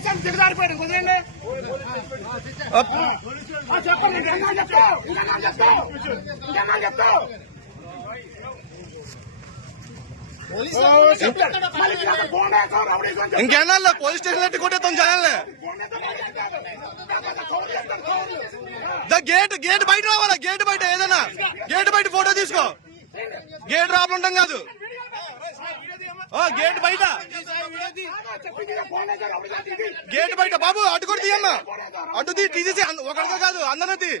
కుదిరండి చెప్పండి చెప్తావు చెప్తావు చెప్తావు ఇంకేనా పోలీస్ స్టేషన్ ఎట్టి కొట్టేస్తాం దా గేట్ గేట్ బయట రావాలా? గేట్ బయట ఏదైనా? గేట్ బయట ఫోటో తీసుకో. గేట్ రాబడి కాదు. ఆ, గేట్ బయట. చెప్పింది ఫోన్ వేస్తావు రౌడీ జాతి ఇది గేట్ బయట బాబు అటు కూడా తీయమ్మా అటు తీ తీసేసి ఒకరితో కాదు అందరూ తీ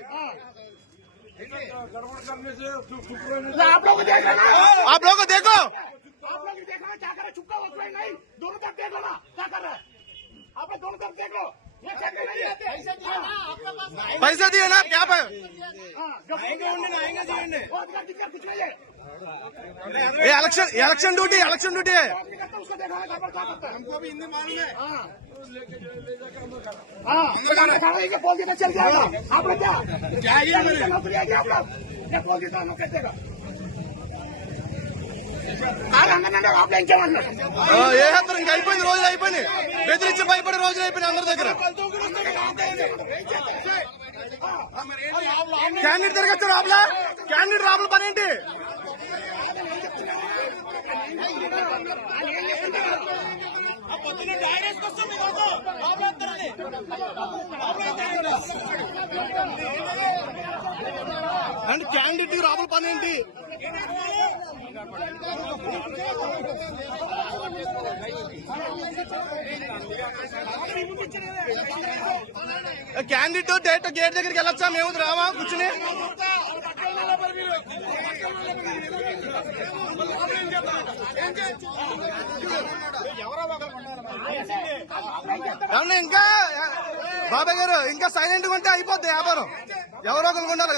आप लोग देख रहे हैं ఆ బ్లోక్ దేకో आप लोग देख रहे हैं क्या कर रहे चुपका वक्त नहीं दोनों तरफ देख लो ना क्या कर रहे हैं आप लोग दोनों तरफ देख लो पैसे दिए ना, क्या ये election election duty election duty है। हमको भी हिंदी मालूम है। चल जाएगा आप लोग क्या क्या आप लोग అందరినంటే ఇంకా అయిపోయింది రోజులు అయిపోయినాయి. బెదిరించి భయపడే రోజులు అయిపోయినాయి అందరి దగ్గర. క్యాండిడేట్ తిరగచ్చు రాబులా క్యాండిడేట్ రాబుల పని ఏంటి? డైరెక్ట్ అండ్ క్యాండిడేట్ లోపల పని ఏంటి? క్యాండిడేట్ డైరెక్ట్ గేట్ దగ్గరికి వెళ్ళొచ్చా? మేము రావా? కూర్చుని? ఎవరో ఇంకా? బాబాయ్ గారు ఇంకా సైలెంట్గా ఉంటే అయిపోద్ది వ్యాపారం ఎవరో ఒకరు ఉండాలి